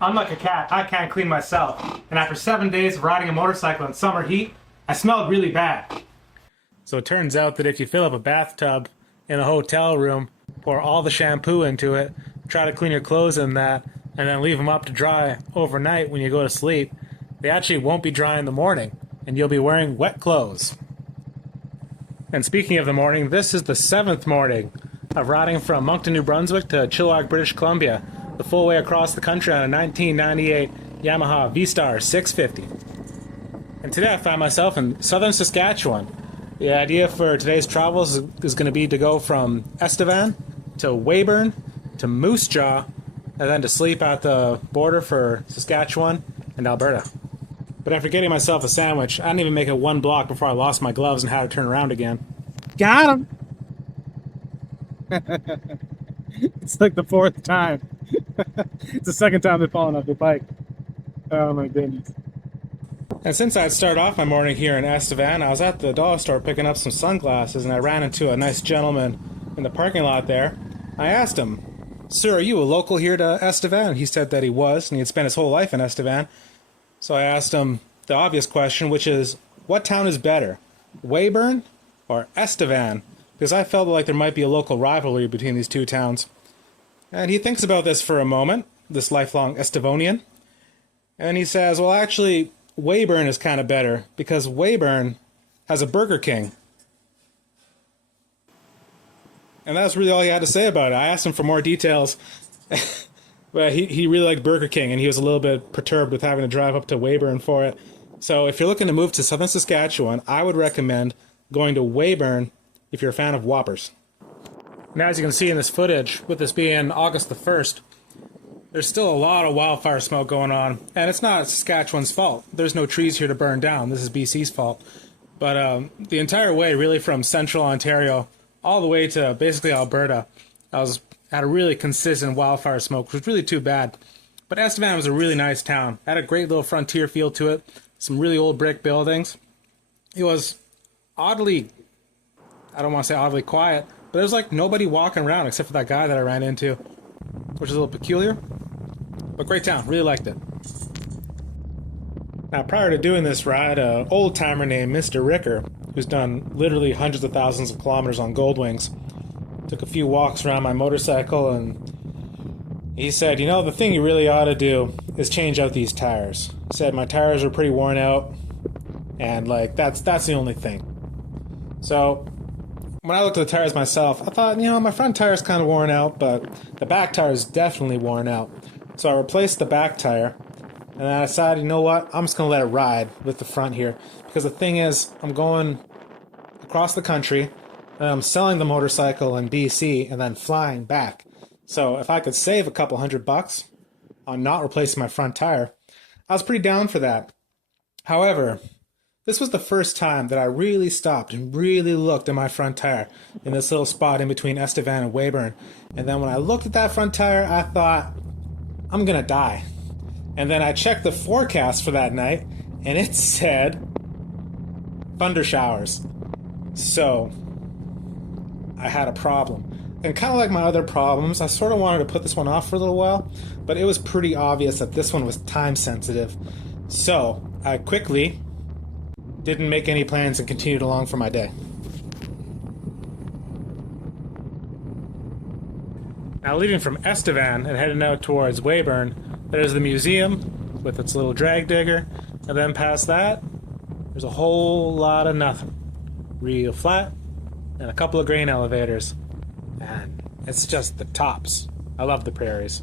I'm like a cat, I can't clean myself. And after 7 days of riding a motorcycle in summer heat, I smelled really bad. So it turns out that if you fill up a bathtub in a hotel room, pour all the shampoo into it, try to clean your clothes in that, and then leave them up to dry overnight when you go to sleep, they actually won't be dry in the morning, and you'll be wearing wet clothes. And speaking of the morning, this is the 7th morning of riding from Moncton, New Brunswick to Chilliwack, British Columbia, the full way across the country on a 1998 Yamaha V-Star 650. And today I find myself in southern Saskatchewan. The idea for today's travels is going to be to go from Estevan to Weyburn to Moose Jaw, and then to sleep at the border for Saskatchewan and Alberta. But after getting myself a sandwich, I didn't even make it 1 block before I lost my gloves and had to turn around again. Got him! It's like the 4th time. It's the 2nd time they've fallen off the bike. Oh my goodness. And since I'd started off my morning here in Estevan, I was at the dollar store picking up some sunglasses, and I ran into a nice gentleman in the parking lot there. I asked him, "Sir, are you a local here to Estevan?" He said that he was, and he had spent his whole life in Estevan. So I asked him the obvious question, which is, what town is better, Weyburn or Estevan? Because I felt like there might be a local rivalry between these two towns. And he thinks about this for a moment, this lifelong Estevonian. And he says, well, actually, Weyburn is kind of better, because Weyburn has a Burger King. And that's really all he had to say about it. I asked him for more details. But he really liked Burger King, and he was a little bit perturbed with having to drive up to Weyburn for it. So if you're looking to move to southern Saskatchewan, I would recommend going to Weyburn if you're a fan of Whoppers. Now, as you can see in this footage, with this being August the 1st, there's still a lot of wildfire smoke going on, and it's not Saskatchewan's fault. There's no trees here to burn down. This is BC's fault. But the entire way, really from central Ontario all the way to basically Alberta, I was had a really consistent wildfire smoke, which was really too bad. But Estevan was a really nice town. Had a great little frontier feel to it. Some really old brick buildings. It was oddly, I don't want to say oddly quiet, but there was like nobody walking around except for that guy that I ran into, which is a little peculiar. But great town. Really liked it. Now, prior to doing this ride, an old timer named Mr. Ricker, who's done literally hundreds of thousands of kilometers on Goldwings, took a few walks around my motorcycle, and he said, you know, the thing you really ought to do is change out these tires. He said my tires are pretty worn out, and like that's the only thing. So when I looked at the tires myself, I thought, you know, my front tire's kind of worn out, but the back tire is definitely worn out. So I replaced the back tire, and I decided, you know what, I'm just going to let it ride with the front here. Because the thing is, I'm going across the country, and I'm selling the motorcycle in BC, and then flying back. So if I could save a couple $100 on not replacing my front tire, I was pretty down for that. However, this was the first time that I really stopped and really looked at my front tire in this little spot in between Estevan and Weyburn. And then when I looked at that front tire, I thought, I'm going to die. And then I checked the forecast for that night, and it said thunder showers. So I had a problem. And kind of like my other problems, I sort of wanted to put this one off for a little while, but it was pretty obvious that this one was time sensitive. So I quickly didn't make any plans and continued along for my day. Now, leaving from Estevan and heading out towards Weyburn, there's the museum with its little drag digger, and then past that, there's a whole lot of nothing. Real flat, and a couple of grain elevators. And it's just the tops. I love the prairies.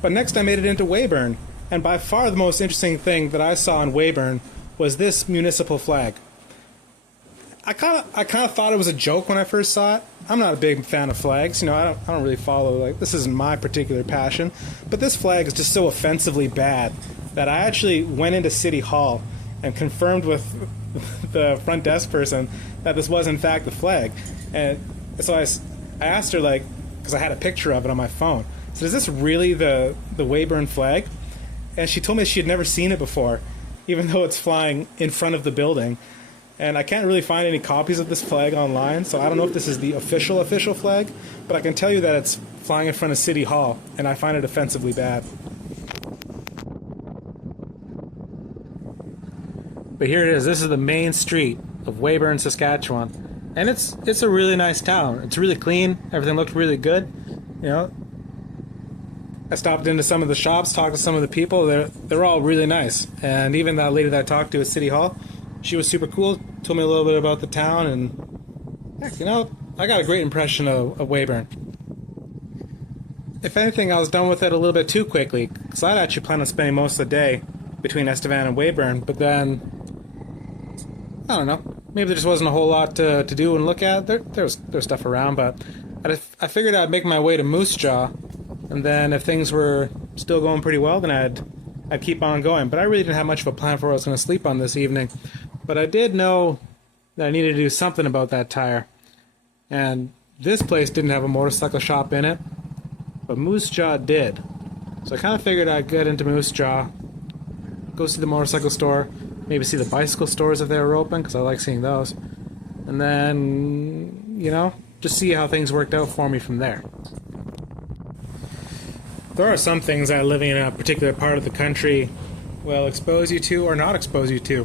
But next I made it into Weyburn, and by far the most interesting thing that I saw in Weyburn was this municipal flag. I kind of thought it was a joke when I first saw it. I'm not a big fan of flags, you know. I don't really follow, like, this isn't my particular passion. But this flag is just so offensively bad that I actually went into City Hall and confirmed with the front desk person that this was in fact the flag. And so I asked her, like, because I had a picture of it on my phone. So is this really the Weyburn flag? And she told me she had never seen it before, even though it's flying in front of the building. And I can't really find any copies of this flag online, so I don't know if this is the official flag, but I can tell you that it's flying in front of City Hall, and I find it offensively bad. But here it is. This is the main street of Weyburn, Saskatchewan. And it's a really nice town. It's really clean. Everything looked really good. You know, I stopped into some of the shops, talked to some of the people. They're all really nice. And even that lady that I talked to at City Hall, she was super cool. Told me a little bit about the town, and heck, you know, I got a great impression of Weyburn. If anything, I was done with it a little bit too quickly, because I'd actually planned on spending most of the day between Estevan and Weyburn, but then I don't know. Maybe there just wasn't a whole lot to do and look at. There's stuff around, but I figured I'd make my way to Moose Jaw, and then if things were still going pretty well, then I'd keep on going. But I really didn't have much of a plan for where I was going to sleep on this evening. But I did know that I needed to do something about that tire. And this place didn't have a motorcycle shop in it, but Moose Jaw did. So I kind of figured I'd get into Moose Jaw, go see the motorcycle store, maybe see the bicycle stores if they were open, because I like seeing those. And then, you know, just see how things worked out for me from there. There are some things that living in a particular part of the country will expose you to or not expose you to.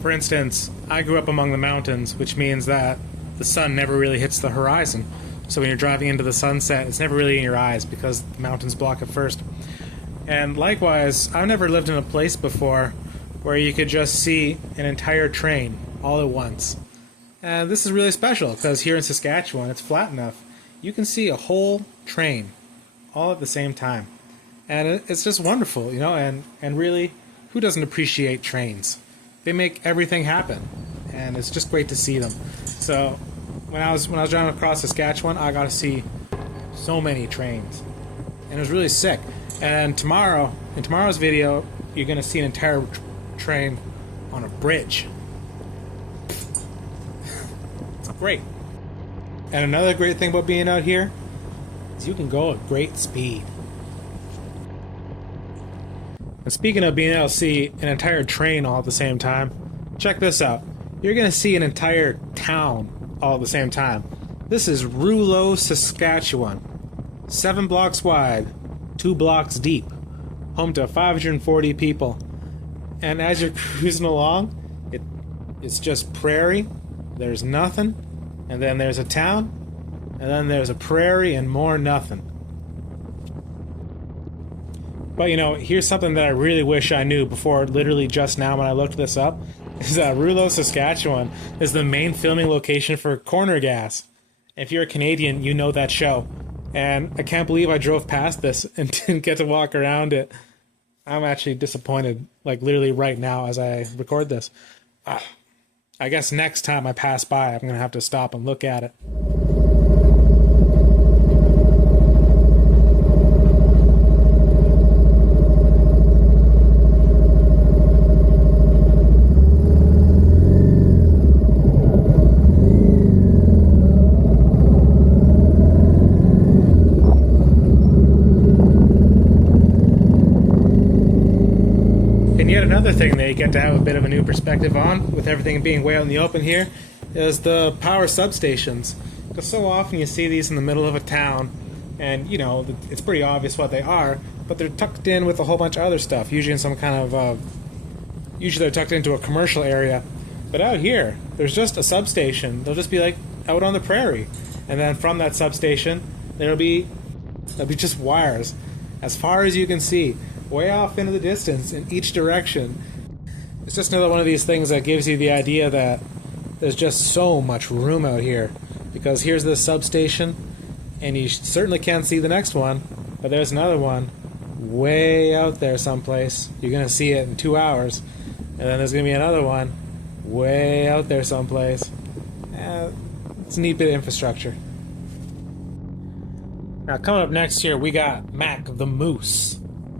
For instance, I grew up among the mountains, which means that the sun never really hits the horizon. So when you're driving into the sunset, it's never really in your eyes because the mountains block it first. And likewise, I've never lived in a place before where you could just see an entire train all at once. And this is really special because here in Saskatchewan, it's flat enough. You can see a whole train all at the same time. And it's just wonderful, you know, and really, who doesn't appreciate trains? They make everything happen, and it's just great to see them. So when I was driving across Saskatchewan, I got to see so many trains, and it was really sick. And in tomorrow's video, you're going to see an entire train on a bridge. It's great. And another great thing about being out here is you can go at great speed. And speaking of being able to see an entire train all at the same time, check this out. You're going to see an entire town all at the same time. This is Rouleau, Saskatchewan. 7 blocks wide, 2 blocks deep. Home to 540 people. And as you're cruising along, it's just prairie, there's nothing, and then there's a town, and then there's a prairie and more nothing. But you know, here's something that I really wish I knew before literally just now when I looked this up, is that Rouleau, Saskatchewan is the main filming location for Corner Gas. If you're a Canadian, you know that show. And I can't believe I drove past this and didn't get to walk around it. I'm actually disappointed, like literally right now as I record this. I guess next time I pass by, I'm going to have to stop and look at it. Another thing that you get to have a bit of a new perspective on, with everything being way out in the open here, is the power substations. Because so often you see these in the middle of a town, and you know, it's pretty obvious what they are, but they're tucked in with a whole bunch of other stuff, usually in some kind of, usually they're tucked into a commercial area. But out here, there's just a substation. They'll just be like out on the prairie. And then from that substation, there'll be just wires as far as you can see, way off into the distance in each direction. It's just another one of these things that gives you the idea that there's just so much room out here. Because here's this substation, and you certainly can't see the next one, but there's another one way out there someplace. You're going to see it in 2 hours. And then there's going to be another one way out there someplace. It's a neat bit of infrastructure. Now, coming up next here, we got Mac the Moose,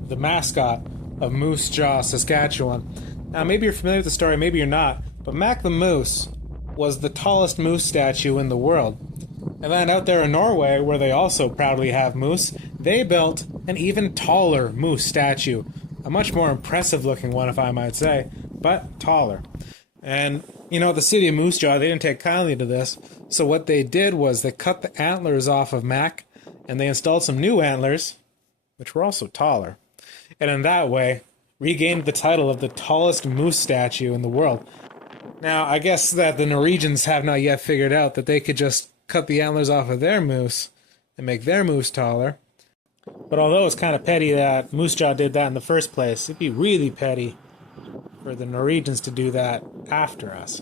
the mascot of Moose Jaw, Saskatchewan. Now, maybe you're familiar with the story, maybe you're not, but Mac the Moose was the tallest moose statue in the world. And then out there in Norway, where they also proudly have moose, they built an even taller moose statue. A much more impressive looking one, if I might say, but taller. And You know, the city of Moose Jaw, they didn't take kindly to this. So what they did was they cut the antlers off of Mac, and they installed some new antlers, which were also taller. And in that way, regained the title of the tallest moose statue in the world. Now, I guess that the Norwegians have not yet figured out that they could just cut the antlers off of their moose and make their moose taller. But although it's kind of petty that Moose Jaw did that in the first place, it'd be really petty for the Norwegians to do that after us.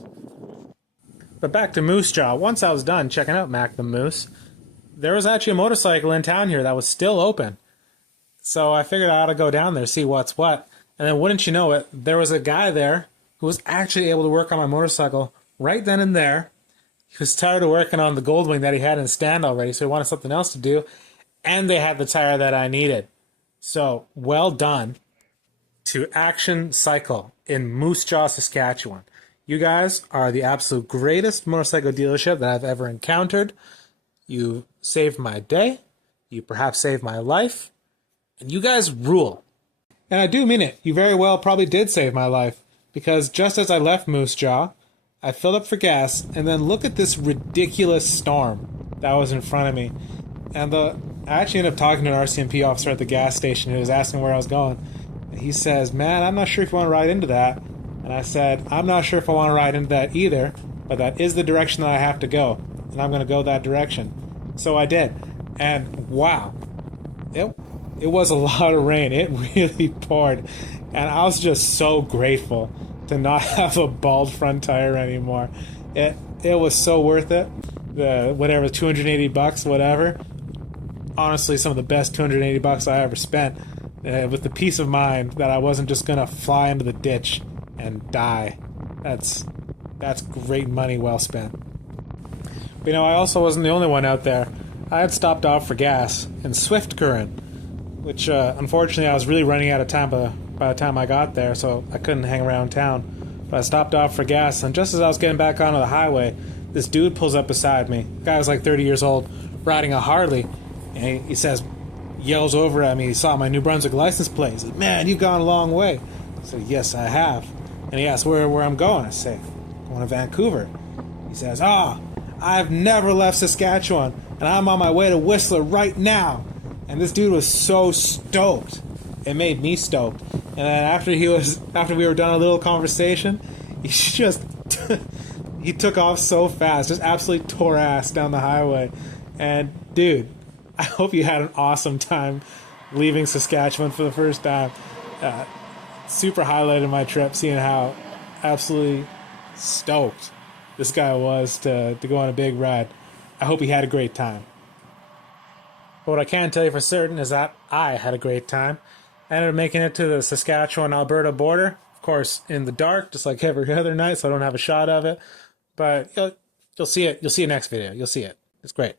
But back to Moose Jaw. Once I was done checking out Mac the Moose, there was actually a motorcycle in town here that was still open. So I figured I ought to go down there, see what's what. And then wouldn't you know it, there was a guy there who was actually able to work on my motorcycle right then and there. He was tired of working on the Goldwing that he had in stand already, so he wanted something else to do. And they had the tire that I needed. So, well done to Action Cycle in Moose Jaw, Saskatchewan. You guys are the absolute greatest motorcycle dealership that I've ever encountered. You saved my day. You perhaps saved my life. And you guys rule. And I do mean it. You very well probably did save my life. Because just as I left Moose Jaw, I filled up for gas, and then look at this ridiculous storm that was in front of me. And I actually ended up talking to an RCMP officer at the gas station who was asking where I was going. And he says, man, I'm not sure if you want to ride into that. And I said, I'm not sure if I want to ride into that either, but that is the direction that I have to go. And I'm going to go that direction. So I did. And wow, it was a lot of rain. It really poured. And I was just so grateful to not have a bald front tire anymore. It was so worth it. The whatever, $280, whatever. Honestly, some of the best $280 I ever spent, with the peace of mind that I wasn't just gonna fly into the ditch and die. That's great money well spent. But, you know, I also wasn't the only one out there. I had stopped off for gas in Swift Current, which unfortunately I was really running out of time by the time I got there, so I couldn't hang around town. But I stopped off for gas, and just as I was getting back onto the highway, this dude pulls up beside me. The guy was like 30 years old, riding a Harley, and he says, yells over at me, he saw my New Brunswick license plate. He said, man, you've gone a long way. I said, yes, I have. And he asked where I'm going. I say, going to Vancouver. He says, I've never left Saskatchewan, and I'm on my way to Whistler right now. And this dude was so stoked. It made me stoked. And then after we were done a little conversation, he just he took off so fast, just absolutely tore ass down the highway. And dude, I hope you had an awesome time leaving Saskatchewan for the first time. Super highlighted my trip, seeing how absolutely stoked this guy was to go on a big ride. I hope he had a great time. But what I can tell you for certain is that I had a great time. I ended up making it to the Saskatchewan-Alberta border, of course, in the dark, just like every other night, so I don't have a shot of it. But you'll see it. You'll see it next video. You'll see it. It's great.